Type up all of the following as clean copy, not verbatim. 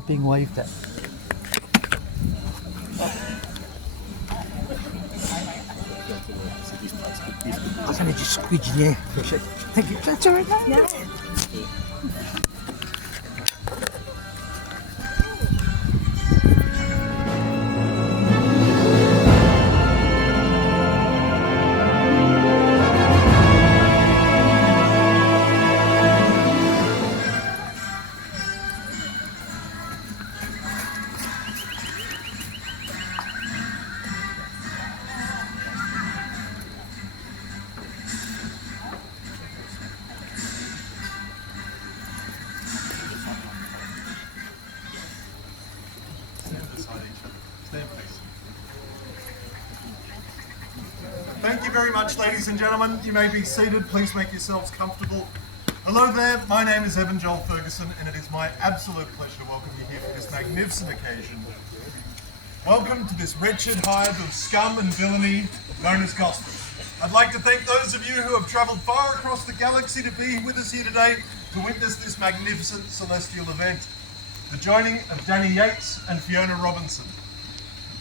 We're being waved at. I can just squeeze you there. Appreciate it. Thank you. That's all right. Yeah. Thank you very much, ladies and gentlemen. You may be seated. Please make yourselves comfortable. Hello there, my name is Evan Joel Ferguson, and it is my absolute pleasure to welcome you here for this magnificent occasion. Welcome to this wretched hive of scum and villainy known as gospel. I'd like to thank those of you who have travelled far across the galaxy to be with us here today to witness this magnificent celestial event, the joining of Danny Yates and Fiona Robinson.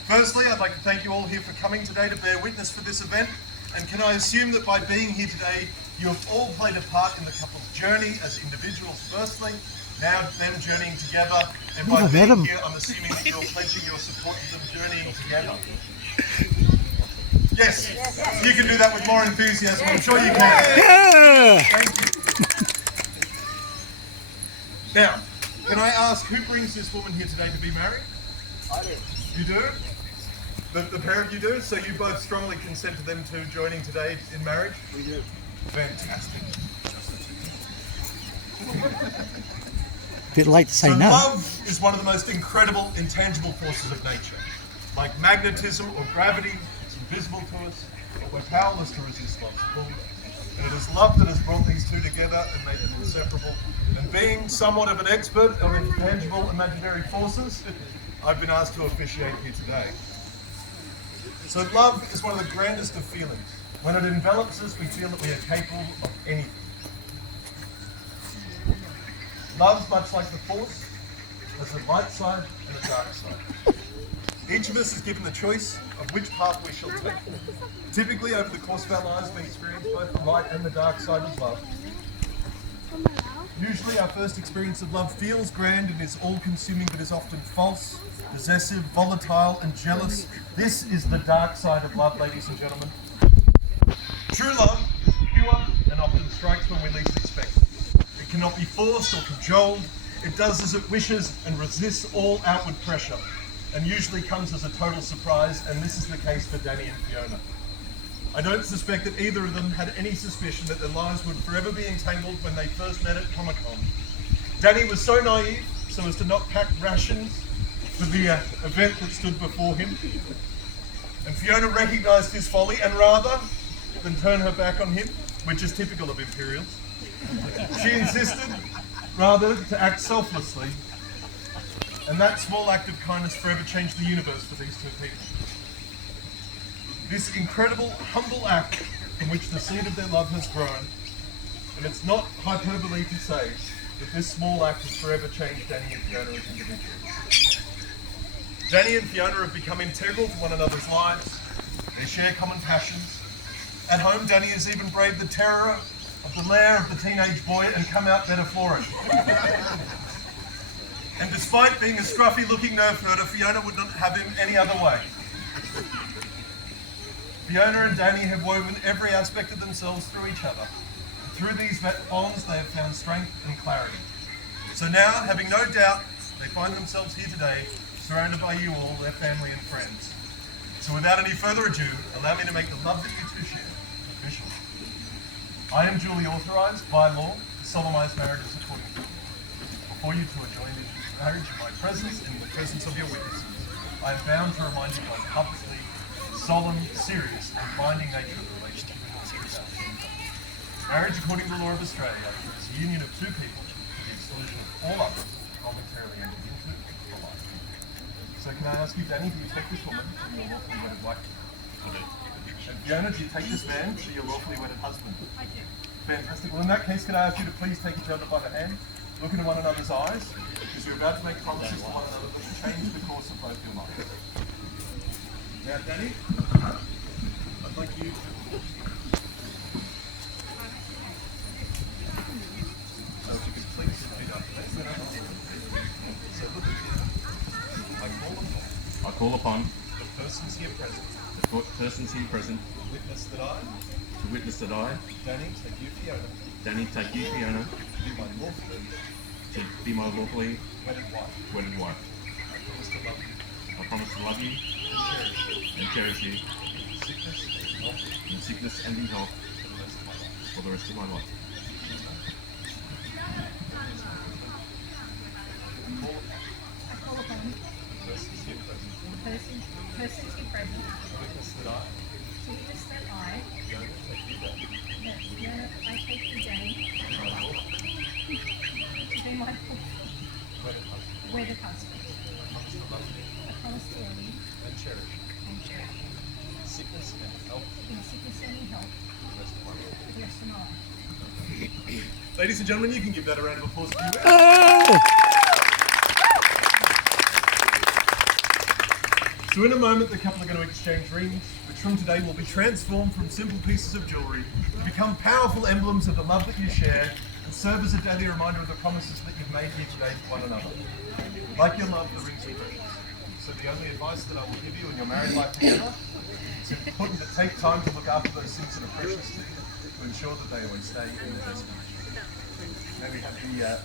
Firstly, I'd like to thank you all here for coming today to bear witness for this event. And can I assume that by being here today, you have all played a part in the couple's journey as individuals firstly, now them journeying together, and by being here, I'm assuming that you're pledging your support to them journeying together. Yes, you can do that with more enthusiasm, I'm sure you can. Yeah. Thank you. Now, can I ask who brings this woman here today to be married? I do. You do? The pair of you do? So you both strongly consent to them two joining today in marriage? We do. Fantastic. Bit late to say So no. love is one of the most incredible, intangible forces of nature. Like magnetism or gravity, it's invisible to us, but we're powerless to resist love's pull. And it is love that has brought these two together and made them inseparable. And being somewhat of an expert of intangible imaginary forces, I've been asked to officiate here today. So love is one of the grandest of feelings. When it envelops us, we feel that we are capable of anything. Love, much like the Force, has a light side and a dark side. Each of us is given the choice of which path we shall take. Typically, over the course of our lives, we experience both the light and the dark side of love. Usually, our first experience of love feels grand and is all-consuming, but is often false, possessive, volatile, and jealous. This is the dark side of love, ladies and gentlemen. True love is pure and often strikes when we least expect it. It cannot be forced or cajoled. It does as it wishes and resists all outward pressure, and usually comes as a total surprise, and this is the case for Danny and Fiona. I don't suspect that either of them had any suspicion that their lives would forever be entangled when they first met at Comic-Con. Danny was so naive so as to not pack rations for the event that stood before him. And Fiona recognised his folly, and rather than turn her back on him, which is typical of Imperials, she insisted rather to act selflessly. And that small act of kindness forever changed the universe for these two people. This incredible, humble act in which the seed of their love has grown, and it's not hyperbole to say that this small act has forever changed Danny and Fiona as individuals. Danny and Fiona have become integral to one another's lives. They share common passions. At home, Danny has even braved the terror of the lair of the teenage boy and come out better for it. And despite being a scruffy-looking nerve herder, Fiona would not have him any other way. Fiona and Danny have woven every aspect of themselves through each other. And through these bonds, they have found strength and clarity. So now, having no doubt, they find themselves here today, surrounded by you all, their family and friends. So without any further ado, allow me to make the love that you two share official. I am duly authorised by law to solemnise marriages according to law. Before you two are joined in marriage in my presence and in the presence of your witnesses, I am bound to remind you of my publicly solemn, serious, and binding nature of the relationship between us. Marriage, according to the law of Australia, is a union of two people to the exclusion of all others voluntarily entered into for life. So can I ask you, Danny, do you take this woman to your lawfully wedded wife? And Fiona, do you take this man to your lawfully wedded husband? I do. Fantastic. Well, in that case, can I ask you to please take each other by the hand Look into one another's eyes, because you're about to make promises to one another that will change the course of both your lives. Now, Danny, I'd like you to... So if you could please repeat after me. So look at you. I call upon the persons here present. To witness that I, Danny, take you, Fiona, to be my lawfully wedded wife. I promise to love you and cherish you in sickness and in health for the rest of my life. Persons here present. To witness that I take you, Danny, to be my wedded husband. I promise to love you and cherish in sickness and in health for the rest of my life. Ladies and gentlemen, you can give that a round of applause for you. So in a moment, the couple are going to exchange rings, which from today will be transformed from simple pieces of jewellery to become powerful emblems of the love that you share and serve as a daily reminder of the promises that you've made here today to one another. Like your love, the rings are precious. So the only advice that I will give you in your married life together is important to take time to look after those things that are precious to you to ensure that they always stay in the best condition. May we have the...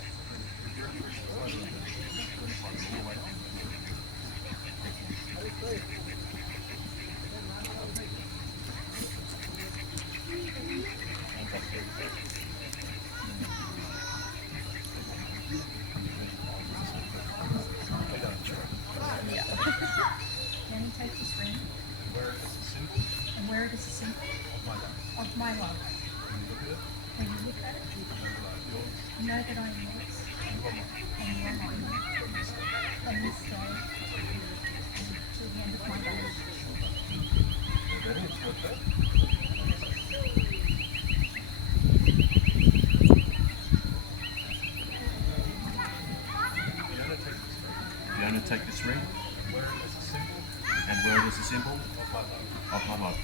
Danny, take this ring and wear it as a symbol of my love. When you look at it, know that I am yours and you are mine. From this day to the end of my life. Fiona, take this ring and wear it as a symbol of my love.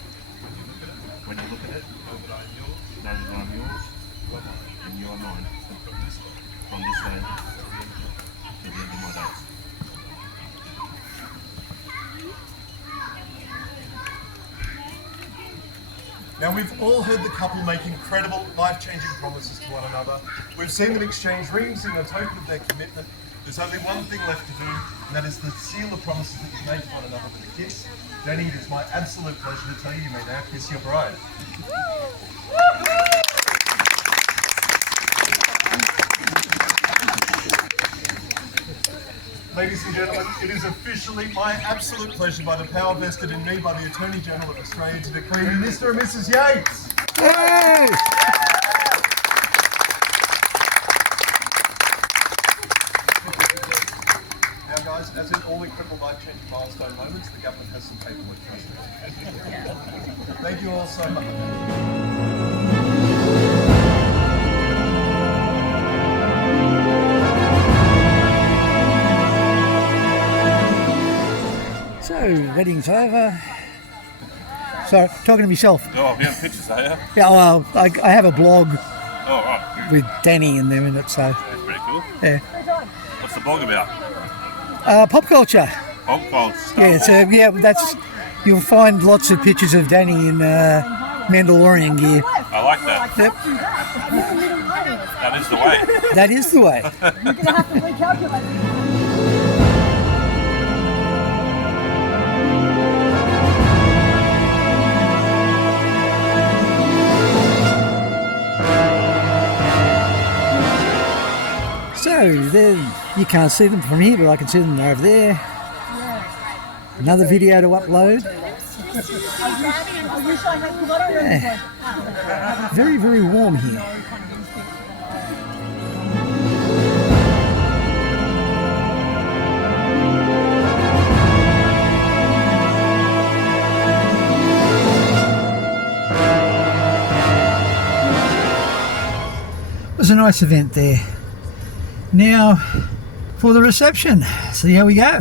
When you look at it, know that I'm yours and you are mine. From this day to the end of my days. Now we've all heard the couple make incredible, life-changing promises to one another. We've seen them exchange rings in a token of their commitment. There's only one thing left to do, and that is to seal the promises that you've made to one another with a kiss. Danny, it is my absolute pleasure to tell you you may now kiss your bride. Ladies and gentlemen, it is officially my absolute pleasure, by the power vested in me by the Attorney General of Australia, to declare you Mr. and Mrs. Yates. Hey! Now guys, as in all incredible life-changing milestone moments, the government has some paperwork for us. Thank you all so much. So, wedding's over. So, talking to myself. Oh, you have pictures, are you? Yeah, well, I have a blog Oh, right. with Danny and them in it, so, That's pretty cool. yeah. What's the blog about? Pop culture. Pop culture. Yeah, so, yeah, that's, you'll find lots of pictures of Danny in Mandalorian gear. I like that. Yep, That is the way. that is the way. You're going to have to recalculate. So, there, you can't see them from here, but I can see them over there. Another video to upload. I wish I had, because I don't remember. Very, very warm here. It was a nice event there. Now for the reception. See how we go.